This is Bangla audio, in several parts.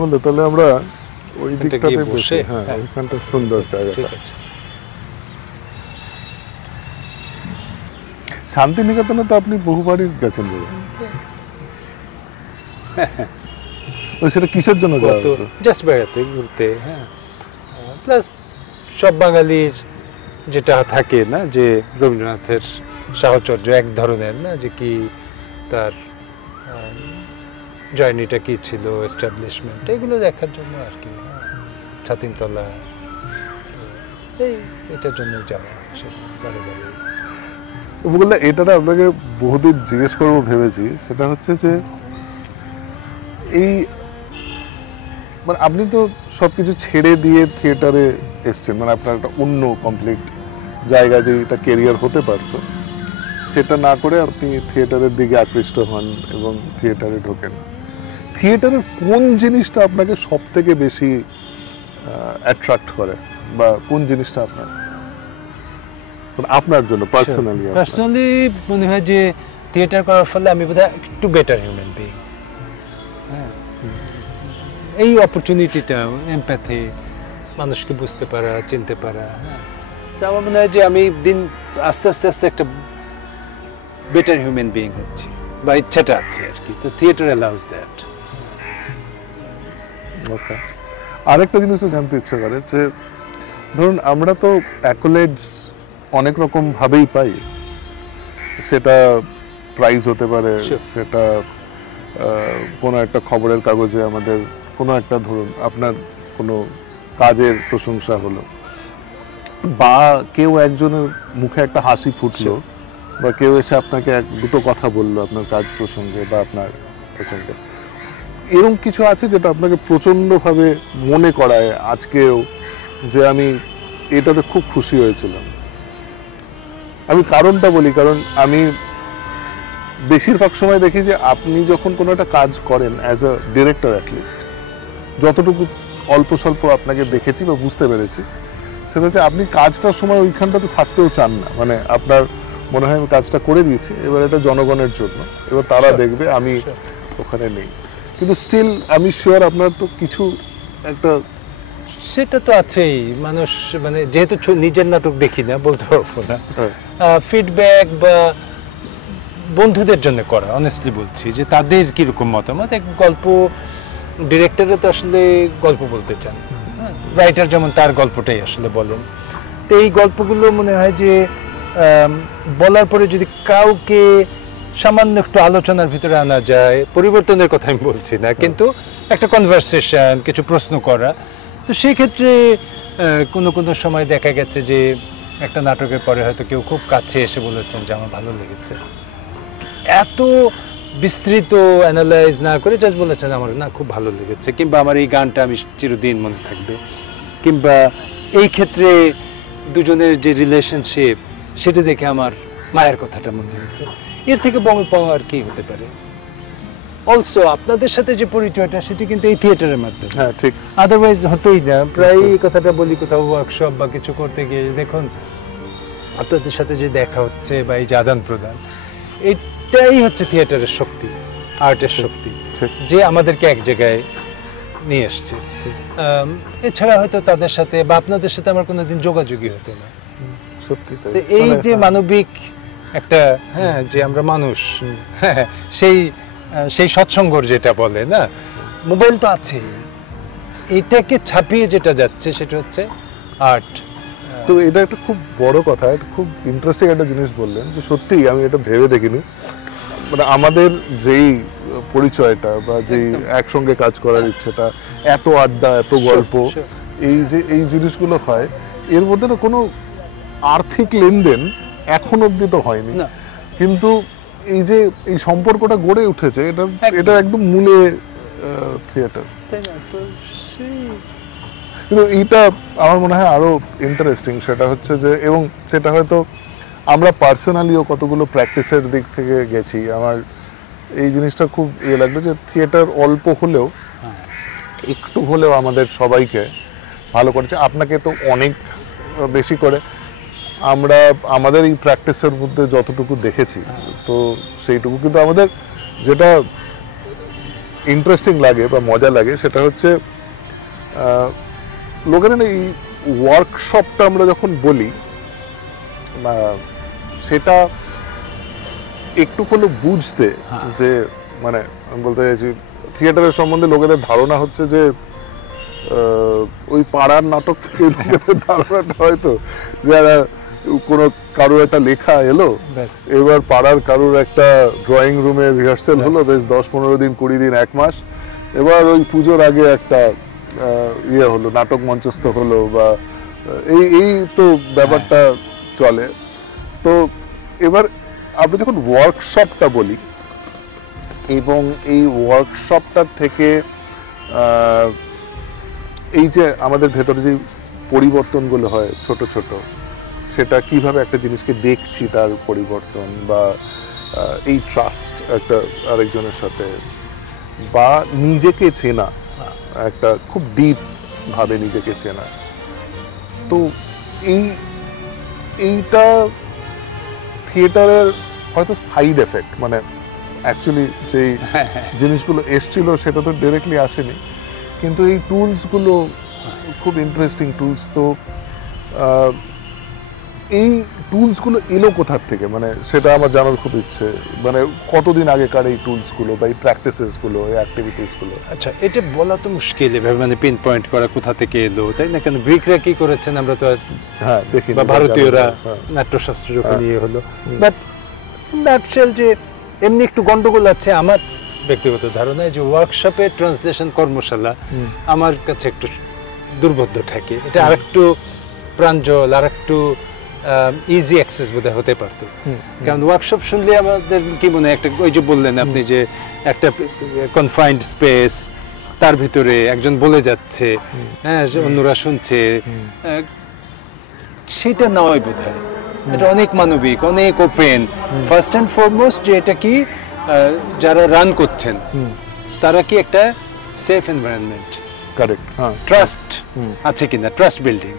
বলতে তাহলে আমরা ওই দিকটাতে বসে, হ্যাঁ ওইখানটা সুন্দর জায়গা। ঠিক আছে। শান্তিনিকেতনে তো আপনি বহুবারই গেছেন বলে, সেটা কিসের জন্য যাওয়া হতো? জাস্ট বেড়াতে, ঘুরতে, হ্যাঁ। প্লাস সব বাঙালির যেটা থাকে না, যে রবীন্দ্রনাথের সাহচর্য এক ধরনের না, যে কি তার জার্নিটা কি ছিল, এস্টাবলিশমেন্ট, এগুলো দেখার জন্য আর কি, ছাতিমতলা, এটার জন্য যাওয়া বারে বারে। বললে এটা আপনাকে বহুদিন জিজ্ঞেস করবো ভেবেছি, সেটা হচ্ছে যে এই মানে আপনি তো সবকিছু ছেড়ে দিয়ে থিয়েটারে এসছেন, মানে আপনার একটা অন্য কমপ্লিট জায়গা, যে এটা কেরিয়ার হতে পারতো, সেটা না করে আপনি থিয়েটারের দিকে আকৃষ্ট হন এবং থিয়েটারে ঢোকেন। থিয়েটারের কোন জিনিসটা আপনাকে সব থেকে বেশি অ্যাট্রাক্ট করে, বা কোন জিনিসটা আপনার জন্য পার্সোনালি মনে হয় যে থিয়েটার করার ফলে আমি বোধহয় একটু বেটার হিউম্যান বিইং। হ্যাঁ, এই অপরচুনিটিটা, এমপ্যাথি, মানুষকে বুঝতে পারা, চিনতে পারা, হ্যাঁ, আমার মনে হয় যে আমি দিন আস্তে আস্তে আস্তে একটা বেটার হিউম্যান বিইং হচ্ছি, বা ইচ্ছাটা আছে আর কি। তো থিয়েটার অ্যালাউজ দ্যাট। ওকে, আরেকটা জিনিসও জানতে ইচ্ছে করে যে ধরুন আমরা তো অ্যাকোলেডস অনেক রকম ভাবেই পাই, সেটা প্রাইজ হতে পারে, সেটা কোনো একটা খবরের কাগজে আমাদের কোনো একটা, ধরুন আপনার কোনো কাজের প্রশংসা হলো, বা কেউ একজনের মুখে একটা হাসি ফুটলো, বা কেউ এসে আপনাকে এক দুটো কথা বললো আপনার কাজ প্রসঙ্গে বা আপনার প্রসঙ্গে, এরকম কিছু আছে যেটা আপনাকে প্রচণ্ডভাবে মনে করায় আজকেও যে আমি এটাতে খুব খুশি হয়েছিলাম? আমি কারণটা বলি, কারণ আমি বেশিরভাগ সময় দেখি যে আপনি যখন কোনো একটা কাজ করেন অ্যাজ আ ডিরেক্টর, অ্যাটলিস্ট যতটুকু অল্প স্বল্প আপনাকে দেখেছি বা বুঝতে পেরেছি, সেটা হচ্ছে আপনি কাজটার সময় ওইখানটাতে থাকতেও চান না। মানে আপনার মনে হয় আমি কাজটা করে দিয়েছি, এবার এটা জনগণের জন্য, এবার তারা দেখবে, আমি ওখানে নেই। কিন্তু স্টিল আমি শিওর আপনার তো কিছু একটা, সেটা তো আছেই। মানুষ মানে যেহেতু নিজের নাটক দেখি না, বলতে পারবো না, ফিডব্যাক বা বন্ধুদের জন্য করা, অনেস্টলি বলছি, যে তাদের কিরকম মতামত। এক গল্প ডিরেক্টরে তো আসলে গল্প বলতে চান, রাইটার যেমন তার গল্পটাই আসলে বলেন। তো এই গল্পগুলো মনে হয় যে বলার পরে যদি কাউকে সামান্য একটু আলোচনার ভিতরে আনা যায়, পরিবর্তনের কথা আমি বলছি না, কিন্তু একটা কনভারসেশন, কিছু প্রশ্ন করা, তো সেই ক্ষেত্রে কোনো কোনো সময় দেখা গেছে যে একটা নাটকের পরে হয়তো কেউ খুব কাছে এসে বলেছেন যে আমার ভালো লেগেছে, এত বিস্তৃত অ্যানালাইজ না করে জাস্ট বলেছেন আমার না খুব ভালো লেগেছে, কিংবা আমার এই গানটা আমি চিরদিন মনে থাকবে, কিংবা এই ক্ষেত্রে দুজনের যে রিলেশনশিপ সেটা দেখে আমার মায়ের কথাটা মনে হয়েছে। এর থেকে বড় পাওয়া আর কি হতে পারে? অলসো আপনাদের সাথে যে পরিচয়টা, সেটা কিন্তু এই থিয়েটারের মাধ্যমে, হ্যাঁ ঠিক, আদারওয়াইজ হতোই না। প্রায় এই কথাটা বলি কোথাও ওয়ার্কশপ বা কিছু করতে গিয়ে, দেখুন আপনাদের সাথে যে দেখা হচ্ছে বা এই যে আদান প্রদান, এটাই হচ্ছে থিয়েটারের শক্তি, আর্টের শক্তি, যে আমাদেরকে এক জায়গায় নিয়ে এসছে। এছাড়া হয়তো তাদের সাথে বা আপনাদের সাথে আমার কোনোদিন যোগাযোগই হতো না। সত্যি এই যে মানবিক একটা, হ্যাঁ, যে আমরা মানুষ, হ্যাঁ, সেই সৎসঙ্গর যেটা বলে না, মোবাইল তো আছে, এটাকে ছাপিয়ে যেটা যাচ্ছে সেটা হচ্ছে আর্ট। তো এটা একটা খুব বড় কথা, এটা খুব ইন্টারেস্টিং একটা জিনিস বললেন, যে সত্যিই আমি এটা ভেবে দেখিনি। মানে আমাদের যেই পরিচয়টা বা যেই একসঙ্গে কাজ করার ইচ্ছেটা, এত আড্ডা, এত গল্প, এই যে এই জিনিসগুলো হয়, এর মধ্যে না কোনো আর্থিক লেনদেন এখন অবধি তো হয়নি, কিন্তু এই যে এই সম্পর্কটা গড়ে উঠেছে, এটা একদম মূলে থিয়েটার। কিন্তু এইটা আমার মনে হয় আরো ইন্টারেস্টিং, সেটা হচ্ছে যে, এবং সেটা হয়তো আমরা পার্সোনালিও কতগুলো প্র্যাকটিসের দিক থেকে গেছি। আমার এই জিনিসটা খুব ইয়ে লাগলো যে থিয়েটার অল্প হলেও, একটু হলেও আমাদের সবাইকে ভালো করেছে। আপনাকে তো অনেক বেশি করে। আমরা আমাদের এই প্র্যাকটিসের মধ্যে যতটুকু দেখেছি, তো সেইটুকু, কিন্তু আমাদের যেটা ইন্টারেস্টিং লাগে বা মজা লাগে সেটা হচ্ছে লোকেরা না এই ওয়ার্কশপটা আমরা যখন বলি সেটা একটু হলেও বুঝতে যে মানে আমি বলতে চাইছি থিয়েটারের সম্বন্ধে লোকেদের ধারণা হচ্ছে যে ওই পাড়ার নাটক থেকে লোকেদের ধারণাটা হয়তো যারা কোনো কারোর একটা লেখা এলো এবার পাড়ার কারোর একটা ড্রয়িং রুমে রিহার্সেল হলো বেশ 10-15 দিন 20 দিন 1 মাস এবার ওই পুজোর আগে একটা ইয়ে হলো নাটক মঞ্চস্থ হলো বা এই তো ব্যাপারটা চলে তো এবার আপনি যখন ওয়ার্কশপটা বলি এবং এই ওয়ার্কশপটার থেকে এই যে আমাদের ভেতরে যে পরিবর্তনগুলো হয় ছোট ছোট সেটা কিভাবে একটা জিনিসকে দেখছি তার পরিবর্তন বা এই ট্রাস্ট একটা আরেকজনের সাথে বা নিজেকে চেনা একটা খুব ডিপ ভাবে নিজেকে চেনা তো এইটা থিয়েটারের হয়তো সাইড এফেক্ট মানে অ্যাকচুয়ালি যেই জিনিসগুলো এসছিল সেটা তো ডিরেক্টলি আসেনি কিন্তু এই টুলসগুলো খুব ইন্টারেস্টিং টুলস তো এই টুলসগুলো এলো কোথার থেকে মানে সেটা আমার জানার খুব ইচ্ছে মানে কতদিন আগেকার এই টুলসগুলো বা এই প্র্যাকটিসেসগুলো এই অ্যাক্টিভিটিসগুলো আচ্ছা এটা বলা তো মুশকিল এভাবে মানে পিন পয়েন্ট করা কোথা থেকে এলো তাই না কেন গ্রিকরা কি করেছেন আমরা তো হ্যাঁ দেখি বা ভারতীয়রা নাট্যশাস্ত্র যখন ইয়ে হলো বাট নাটশেল যে এমনি একটু গন্ডগোল আছে আমার ব্যক্তিগত ধারণায় যে ওয়ার্কশপে ট্রান্সলেশন কর্মশালা আমার কাছে একটু দুর্বোধ্য থাকে এটা আরেকটু প্রাঞ্জল আরেকটু ইজি অ্যাক্সেস বোধহয় হতে পারতো কারণ ওয়ার্কশপ শুনলে আমাদের কি মনে একটা ওই যে বললেন আপনি যে একটা কনফাইন্ড স্পেস তার ভিতরে একজন বলে যাচ্ছে হ্যাঁ অন্যরা শুনছে সেটা নয় বোধহয় এটা অনেক মানবিক অনেক ওপেন ফার্স্ট অ্যান্ড ফরমোস্ট যে এটা কি যারা রান করছেন তারা কি একটা সেফ এনভায়রনমেন্ট কারেক্ট ট্রাস্ট আছে কিনা ট্রাস্ট বিল্ডিং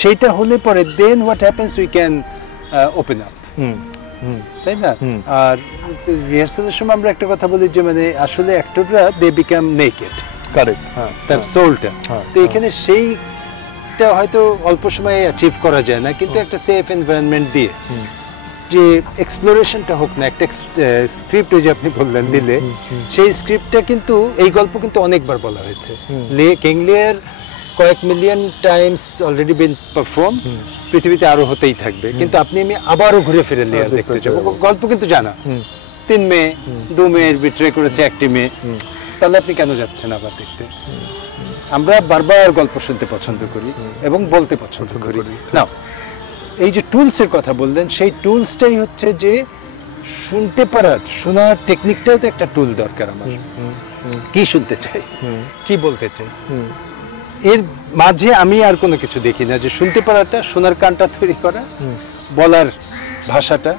সেইটা হলে পরে then what happens we can open up তাই না আর রিহার্সালের সময় আমরা একটা কথা বলি যে মানে আসলে অ্যাক্টররা দে বিকাম নেকেড কারেক্ট তার সোলটা তো এখানে সেইটা হয়তো অল্প সময়ে অ্যাচিভ করা যায় না কিন্তু একটা সেফ এনভায়রনমেন্ট দিয়ে যে এক্সপ্লোরেশনটা হোক না একটা স্ক্রিপ্ট যে আপনি বললেন দিলে সেই স্ক্রিপ্টটা কিন্তু এই গল্প কিন্তু অনেকবার বলা হয়েছে কিং লিয়ার কয়েক million Times already been perform পৃথিবীতে আরো হতেই থাকবে কিন্তু আপনি আমি আবারও ঘুরে ফিরে লিয়ার দেখতে যাবো গল্প কিন্তু জানা 3 মেয়ে 2 মেয়ের বিট্রে করেছে একটি মেয়ে তাহলে আপনি কেন যাচ্ছেন আবার দেখতে আমরা বারবার গল্প শুনতে পছন্দ করি এবং বলতে পছন্দ করি না এই যে টুলসের কথা বললেন সেই টুলসটাই হচ্ছে যে শুনতে পারার শোনার টেকনিকটাও তো একটা টুল দরকার আমার কি শুনতে চাই কি বলতে চাই এর মাঝে আমি আর কোনো কিছু দেখি না যে শুনতে পারাটা শোনার কানটা তৈরি করা বলার ভাষাটা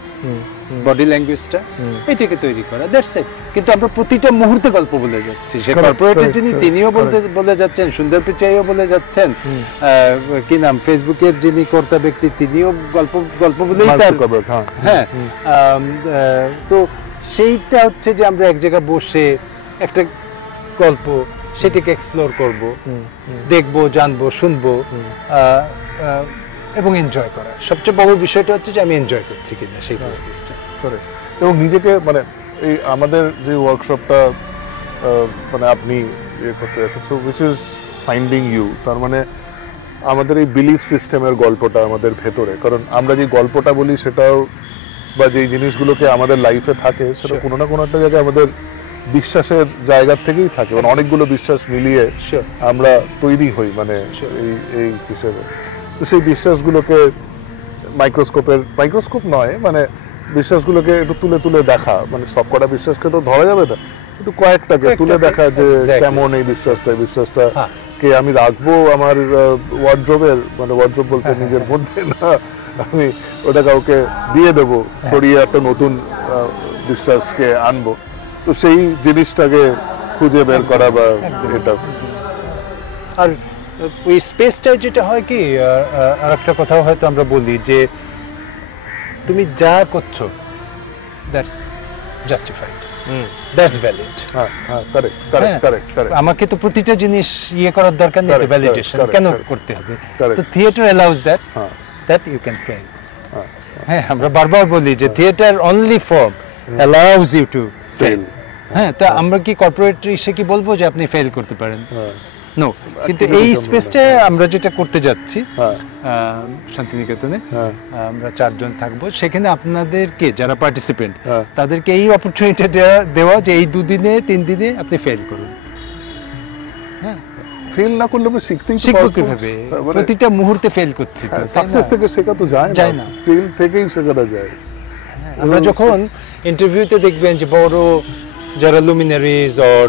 বডি ল্যাঙ্গুয়েজটা এটাকে তৈরি করা দ্যাটস ইট কিন্তু আমরা প্রতিটা মুহূর্তে গল্প বলে যাচ্ছি সে কর্পোরেটের যিনি তিনিও বলে যাচ্ছেন সুন্দর পিচাইও বলে যাচ্ছেন কি নাম ফেসবুকের যিনি কর্তা ব্যক্তি তিনিও গল্প বলেই তার হ্যাঁ তো সেইটা হচ্ছে যে আমরা এক জায়গায় বসে একটা গল্প সেটাকে এক্সপ্লোর করব দেখবো জানবো শুনবো এবং এনজয় করা সবচেয়ে বড় বিষয়টা হচ্ছে যে আমি এনজয় করছি কিনা সেই প্রসেসটা করে এবং নিজেকে মানে এই আমাদের যে ওয়ার্কশপটা মানে আপনি ইয়ে করতে যাচ্ছেন so which is finding you তার মানে আমাদের এই বিলিফ সিস্টেমের গল্পটা আমাদের ভেতরে কারণ আমরা যে গল্পটা বলি সেটাও বা যেই জিনিসগুলোকে আমাদের লাইফে থাকে সেটা কোনো না কোনো একটা জায়গায় আমাদের বিশ্বাসের জায়গা থেকেই থাকে মানে অনেকগুলো বিশ্বাস মিলিয়ে আমরা তৈরি হই মানে এই হিসেবে তো সেই বিশ্বাসগুলোকে মাইক্রোস্কোপ নয় মানে বিশ্বাসগুলোকে একটু তুলে তুলে দেখা মানে সবকটা বিশ্বাসকে তো ধরা যাবে না কিন্তু কয়েকটাকে তুলে দেখা যে কেমন এই বিশ্বাসটা কে আমি রাখবো আমার ওয়ার্ড্রোবের মানে ওয়ার্ড্রোব বলতে নিজের মধ্যে না আমি ওটা কাউকে দিয়ে দেবো সরিয়ে একটা নতুন বিশ্বাসকে আনবো তো সেই জিনিসটাকে খুঁজে বের করা বা এটা আর ওই স্পেসটা যেটা হয় কি আর একটা কথাও হয়তো আমরা বলি যে তুমি যা করছো দ্যাটস জাস্টিফাইড দ্যাটস ভ্যালিড। হ্যাঁ হ্যাঁ কারেক্ট কারেক্ট কারেক্ট কারেক্ট। আমাকে তো প্রতিটা জিনিস করার দরকার নেই, Correct, ভ্যালিডেশন correct, কেন correct. করতে হবে? Correct. তো theatre allows that you can fail. হ্যাঁ, আমরা বারবার বলি যে theatre only form allows you to fail. হ্যাঁ, তা আমরা কি কর্পোরেট এসে কি বলবো যে আপনি ফেল করতে পারেন? নো, কিন্তু এই স্পেসটা আমরা যেটা করতে যাচ্ছি শান্তিনিকেতনে, আমরা 4 জন থাকবো, সেখানে আপনাদেরকে যারা পার্টিসিপেন্ট তাদেরকে এই অপরচুনিটি দেওয়া যে এই 2 দিনে 3 দিনে আপনি ফেল করুন। ফেল না করলে আমরা শিখতেই তো শিখবো পারবো। কিভাবে? মানে প্রতিটা মুহূর্তে ফেল করছি তো, তাই না? সাকসেস থেকে শেখা তো যায় যায় না, না। ফেল থেকেই শেখাটা যায়। আমরা যখন ইন্টারভিউতে দেখবেন যে বড় যারা লুমিনারিজ অর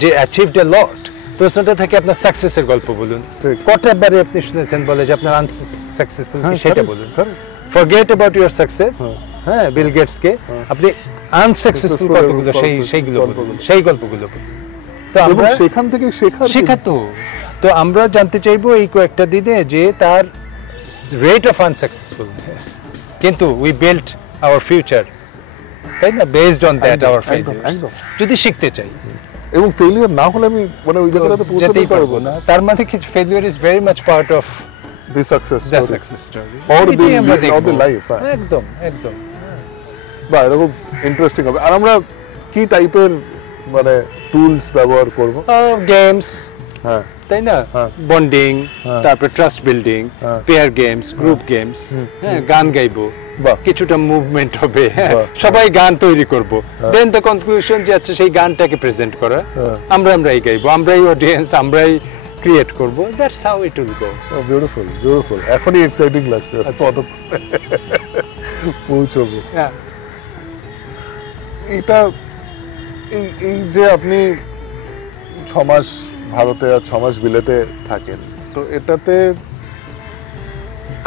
যে অ্যাচিভড এ লট, প্রশ্নটা থাকে আপনার সাকসেসের গল্প বলুন। ঠিক। কতবারে আপনি শুনেছেন বলে যে আপনার আনসাকসেসফুল কি সেটা correct, বলুন। correct. Forget about your success. হ্যাঁ, বিল গেটস কে আপনি আনসাকসেসফুল Successful কতগুলো সেইগুলো বলুন, সেই গল্পগুলো বলুন। তো এবং আমরা সেখান থেকে শেখাতো। তো আমরা জানতে চাইবো এই কয়েকটা দিনে যে তার রেট অফ আনসাকসেসফুলনেস, কিন্তু উই বিল্ট আওয়ার ফিউচার, তাই না, based on that our failures. একদম। যদি শিখতে চাই, এবং ফেলিয়ার না হলে আমি মানে ওই জায়গাটাতে পৌঁছাতে যেতেই পারবো পারবো না। না। তার মানে কি failure is very much part of the success the success story or the life, হ্যাঁ। একদম একদম। বা এরকম ইন্টারেস্টিং হবে। আর আমরা কি টাইপের মানে টুলস ব্যবহার করব? গেমস, হ্যাঁ তাই না, হ্যাঁ। বন্ডিং, হ্যাঁ। তারপর ট্রাস্ট বিল্ডিং, হ্যাঁ। পেয়ার গেমস, গ্রুপ গেমস, হ্যাঁ, গান গাইবো, বাহ। কিছুটা মুভমেন্ট হবে, হ্যাঁ, বাহ। সবাই গান তৈরি করব, দেন দ্য কনক্লুশন যে আচ্ছা সেই গানটাকে প্রেজেন্ট করা, হ্যাঁ। আমরাই গাইবো, আমরাই অডিয়েন্স, আমরাই ক্রিয়েট করব। That's how it will go. Beautiful beautiful. এখনই এক্সাইটিং লাগছে আচ্ছা। পৌঁছবো। এটা এই যে আপনি 6 মাস ভারতে আর 6 মাস বিলেতে থাকেন, তো এটাতে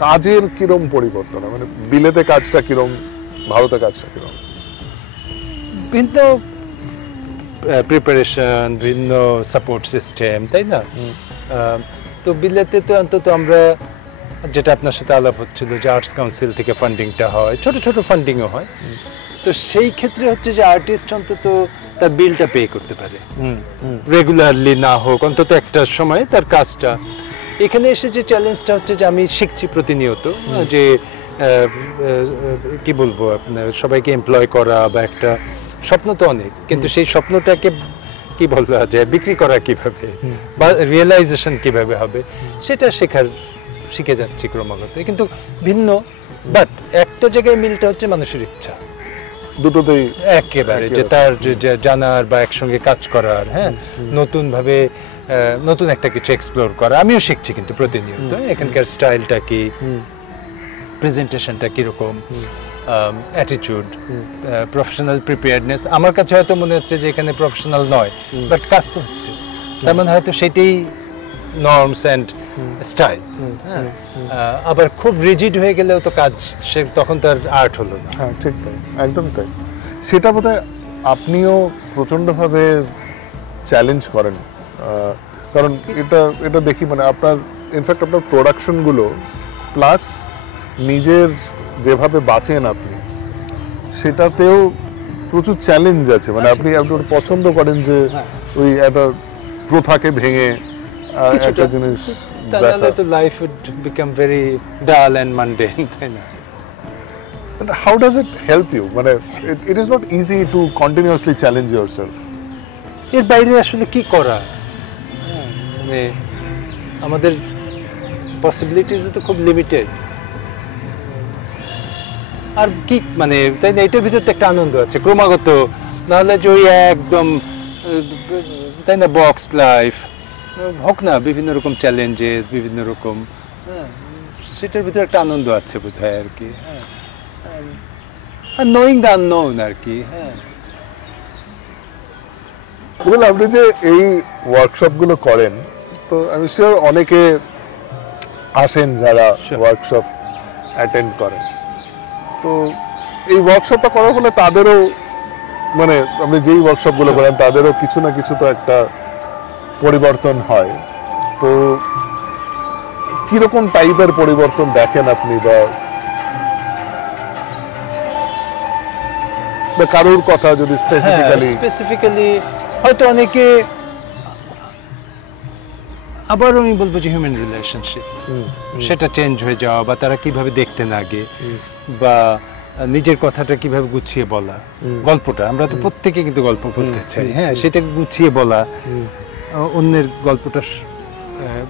কাজের কিরম পরিবর্তন হয়? মানে বিলেতে কাজটা কিরম, ভারতে কাজটা কিরম? ভিন্ন প্রিপারেশন, ভিন্ন সাপোর্ট সিস্টেম, তাই না? তো বিলেতে তো অন্তত আমরা, যেটা আপনার সাথে আলাপ হচ্ছিল যে আর্টস কাউন্সিল থেকে ফান্ডিংটা হয়, ছোট ছোট ফান্ডিংও হয়, তো সেই ক্ষেত্রে হচ্ছে যে আর্টিস্ট অন্তত তার বিলটা পে করতে পারে, রেগুলারলি না হোক অন্তত একটা সময় তার কাজটা। এখানে এসে যে চ্যালেঞ্জটা হচ্ছে যে আমি শিখছি প্রতিনিয়ত যে কি বলবো, আপনার সবাইকে এমপ্লয় করা বা একটা স্বপ্ন তো অনেক, কিন্তু সেই স্বপ্নটাকে কি বলা যায় বিক্রি করা কিভাবে বা রিয়েলাইজেশন কিভাবে হবে সেটা শিখে যাচ্ছি ক্রমাগত। কিন্তু ভিন্ন, বাট একটা জায়গায় মিলটা হচ্ছে মানুষের ইচ্ছা, দুটোতেই একেবারে যে তার যে জানার বা একসঙ্গে কাজ করার, হ্যাঁ, নতুন ভাবে নতুন একটা কিছু এক্সপ্লোর করা। আমিও শিখছি কিন্তু প্রতিনিয়ত এখানকার স্টাইলটা কি, প্রেজেন্টেশনটা কিরকম, অ্যাটিটিউড, প্রফেশনাল প্রিপেয়ারনেস। আমার কাছে হয়তো মনে হচ্ছে যে এখানে প্রফেশনাল নয়, বাট কাজ তো হচ্ছে, তার মানে হয়তো সেটাই নর্মস অ্যান্ড স্টাইল। আবার খুব রিজিড হয়ে গেলেও তো কাজ, সে তখন তার আর্ট হলো না। হ্যাঁ ঠিক তাই, একদম তাই। সেটা বোধহয় আপনিও প্রচণ্ডভাবে চ্যালেঞ্জ করেন, কারণ এটা দেখি মানে আপনার ইনফ্যাক্ট আপনার প্রোডাকশনগুলো প্লাস নিজের যেভাবে বাঁচেন আপনি, সেটাতেও প্রচুর চ্যালেঞ্জ আছে। মানে আপনি পছন্দ করেন যে ওই একটা প্রথাকে ভেঙে একটা জিনিস তাহলে তো লাইফ উড বিকাম ভেরি ডাল অ্যান্ড মানডেন, তাই না? How does it help you? মানে it is not easy to continuously challenge yourself. এর বাইরে আসলে কি করা, মানে আমাদের পসিবিলিটিস তো খুব লিমিটেড। আর কি মানে, তাই না, এটার ভিতরে তো একটা আনন্দ আছে ক্রমাগত, নাহলে যে ওই একদম, তাই না, বক্স লাইফ হোক না, বিভিন্ন রকম চ্যালেঞ্জেস, বিভিন্ন রকম, সেটার ভিতরে একটা আনন্দ আছে বোধ হয় আর কি, আর নোয়িং দ্য আননোন আর কি। আপনি যে এই ওয়ার্কশপগুলো করেন, তো আমি শিওর অনেকে আসেন যারা ওয়ার্কশপ অ্যাটেন্ড করেন, তো এই ওয়ার্কশপটা করার ফলে তাদেরও মানে আপনি যেই ওয়ার্কশপগুলো করেন তাদেরও কিছু না কিছু তো একটা পরিবর্তন হয়। তো কিরকম টাইপের পরিবর্তন দেখেন আপনি? বা বা কারোর কথা যদি স্পেসিফিক্যালি হয়তো অনেকে, আবারও আমি বলবো যে হিউম্যান রিলেশনশিপ, সেটা চেঞ্জ হয়ে যাওয়া, বা তারা কিভাবে দেখতেন আগে, বা নিজের কথাটা কিভাবে গুছিয়ে বলা, গল্পটা আমরা তো প্রত্যেকে কিন্তু গল্প বলতে চাই, হ্যাঁ, সেটা গুছিয়ে বলা, অন্যের গল্পটা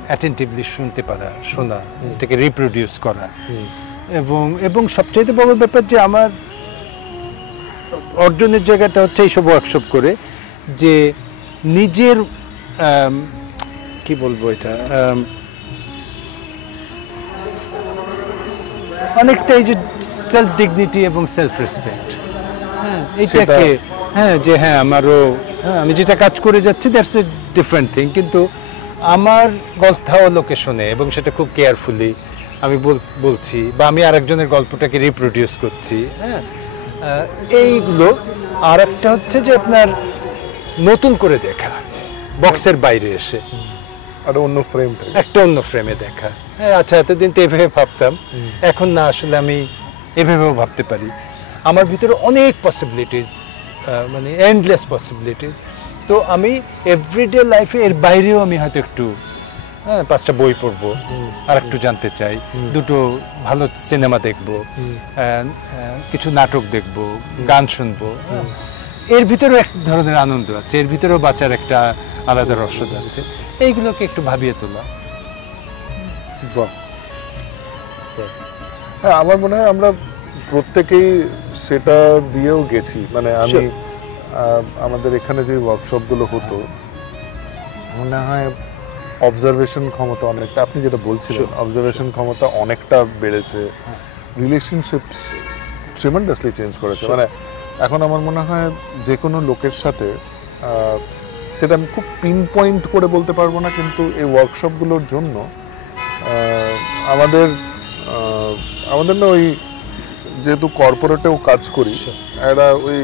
অ্যাটেন্টিভলি শুনতে পারা, শোনা, এটাকে রিপ্রোডিউস করা, এবং সবচেয়ে বড় ব্যাপার যে আমার অর্জনের জায়গাটা হচ্ছে এইসব ওয়ার্কশপ করে, যে নিজের কি বলবো এটা, অনেকটা এই যে সেলফ ডিগনিটি এবং সেলফ রেসপেক্ট, হ্যাঁ, এইটাকে, হ্যাঁ, যে হ্যাঁ আমারও, হ্যাঁ, আমি যেটা কাজ করে যাচ্ছি দ্যাটস এ ডিফারেন্ট থিং, কিন্তু আমার কথাও লোকে শোনে এবং সেটা খুব কেয়ারফুলি আমি বলছি, বা আমি আরেকজনের গল্পটাকে রিপ্রোডিউস করছি, হ্যাঁ, এইগুলো। আর একটা হচ্ছে যে আপনার নতুন করে দেখা, বক্সের বাইরে এসে একটা অন্য ফ্রেম থেকে, একটা অন্য ফ্রেমে দেখা, হ্যাঁ, আচ্ছা এতদিন তো এভাবে ভাবতাম, এখন না আসলে আমি এভাবেও ভাবতে পারি, আমার ভিতরে অনেক পসিবিলিটিস, মানে এন্ডলেস পসিবিলিটিস। তো আমি এভরিডে লাইফে এর বাইরেও আমি হয়তো একটু, হ্যাঁ, 5টা বই পড়বো, আর একটু জানতে চাই, দুটো ভালো সিনেমা দেখবো, কিছু নাটক দেখবো, গান শুনবো, এর ভিতরেও এক ধরনের আনন্দ আছে, এর ভিতরেও বাঁচার একটা আলাদা রসদ আছে, এইগুলোকে একটু ভাবিয়ে তোলা। হ্যাঁ, আমার মনে হয় আমরা প্রত্যেকেই সেটা দিয়েও গেছি, মানে আমি আমাদের এখানে যে ওয়ার্কশপগুলো হতো, মনে হয় অবজারভেশন ক্ষমতা অনেকটা, আপনি যেটা বলছিলেন, অবজারভেশন ক্ষমতা অনেকটা বেড়েছে, রিলেশনশিপস ট্রিমেন্ডাসলি চেঞ্জ করেছে। মানে এখন আমার মনে হয় যে কোনো লোকের সাথে, সেটা আমি খুব পিন পয়েন্ট করে বলতে পারবো না, কিন্তু এই ওয়ার্কশপগুলোর জন্য আমাদের না ওই, যেহেতু কর্পোরেটেও কাজ করি, একটা ওই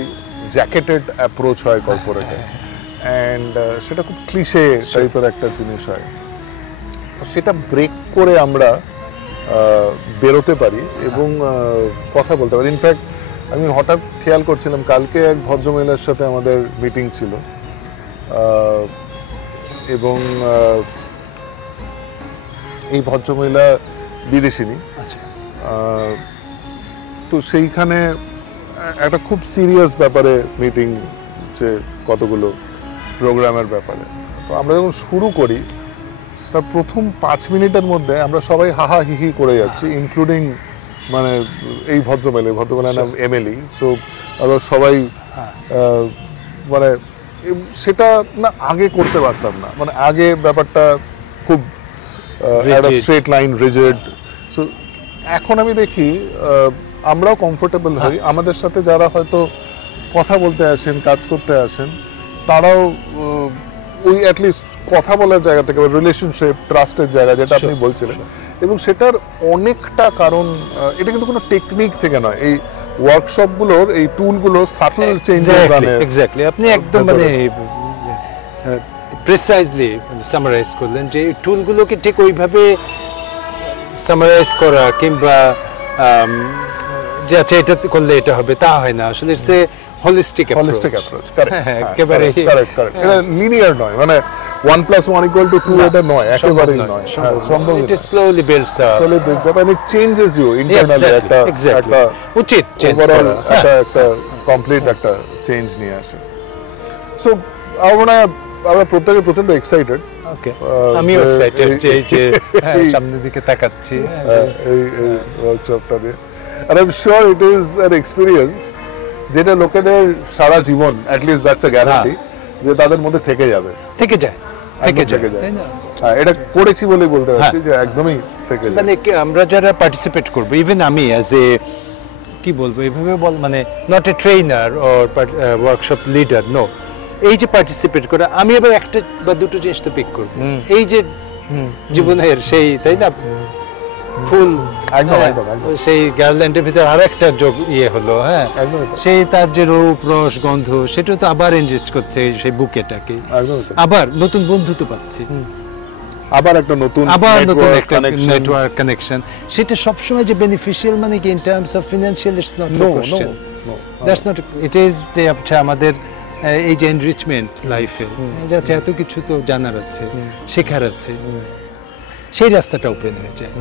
জ্যাকেটেড অ্যাপ্রোচ হয় কর্পোরেটে, অ্যান্ড সেটা খুব ক্লিশে টাইপের একটা জিনিস হয়, তো সেটা ব্রেক করে আমরা বেরোতে পারি এবং কথা বলতে পারি। ইনফ্যাক্ট আমি হঠাৎ খেয়াল করছিলাম, কালকে এক ভদ্রমহিলার সাথে আমাদের মিটিং ছিল, এবং এই ভদ্রমহিলা বিদেশিনী, আচ্ছা, তো সেইখানে একটা খুব সিরিয়াস ব্যাপারে মিটিং, যে কতগুলো প্রোগ্রামের ব্যাপারে। তো আমরা যখন শুরু করি, তার প্রথম 5 মিনিটের মধ্যে আমরা সবাই হাহা হিহি করে যাচ্ছি, ইনক্লুডিং মানে এই ভদ্রমহিলার নাম এমএলই। সো আমরা সবাই মানে সেটা না আগে করতে পারতাম না, মানে আগে ব্যাপারটা খুব স্ট্রেট লাইন, রিজিড। সো এখন আমি দেখি আমরাও কমফোর্টেবল হই, আমাদের সাথে যারা হয়তো কথা বলতে আসেন, কাজ করতে আসেন, তারাও ওই অ্যাটলিস্ট কথা বলার জায়গা থেকে, রিলেশনশিপ, ট্রাস্টের জায়গা, যেটা আপনি বলছিলেন, এবং সেটার অনেকটা কারণ এটা কিন্তু কোনো টেকনিক থেকে নয়, এই ওয়ার্কশপগুলোর এই টুলগুলো সাটল চেঞ্জেস আনে। এক্স্যাক্টলি, আপনি একদম মানে প্রিসাইজলি সামারাইজ করলেন, যে এই টুলগুলোকে ঠিক ওইভাবে সামারাইজ করা, কিংবা যে আচ্ছা এটা করলে এটা হবে, তা হয় না আসলে। It's a holistic approach, correct, একেবারে কারেক্ট। এটা লিনিয়ার নয়, মানে 1 + 1 = 2 এটা নয়, একেবারেই নয়, সম্ভব নয়। It slowly builds up and it changes you internally, একটা উচিত ওভারঅল একটা কমপ্লিট একটা চেঞ্জ নিয়ে আসে। সো আমরা প্রত্যেকে প্রচন্ড এক্সাইটেড। ওকে, আমিও এক্সাইটেড যে সামনের দিকে তাকাচ্ছি এই ওয়ার্কশপটা নিয়ে। And I'm sure it is an experience যেটা লোকেদের সারা জীবন, at least that's a guarantee, যে তাদের মধ্যে থেকে যাবে, থেকে যায়। এটা করেছি বলেই বলতে পারছি যে একদমই থেকে যায়। মানে আমরা যারা পার্টিসিপেট করবো, ইভেন আমি অ্যাজ এ কি বলবো, এইভাবে বল, মানে not a trainer or workshop leader, no, এই যে পার্টিসিপেট করে, আমি আবার একটা বা দুটো জিনিস তো পিক করবো, এই যে জীবনের সেই, তাই না, ফুল, সেই গার্ল্যান্ডের ভিতরে আর একটা যোগ হলো, হ্যাঁ, সেই তার যে রূপ, রস, গন্ধ, সেটা তো আবার এনরিচ করছে সেই বুকেটাকে, আবার নতুন বন্ধু তো পাচ্ছি, আবার একটা নতুন একটা নেটওয়ার্ক কানেকশন। সেটা সবসময় যে বেনিফিশিয়াল, মানে কি in terms of financial, it's not know question. That's not, it is যে আচ্ছা আমাদের এই যে এনরিচমেন্ট লাইফে যাচ্ছে, এত কিছু তো জানার আছে, শেখার আছে, সেই রাস্তাটা ওপেন হয়ে যায়।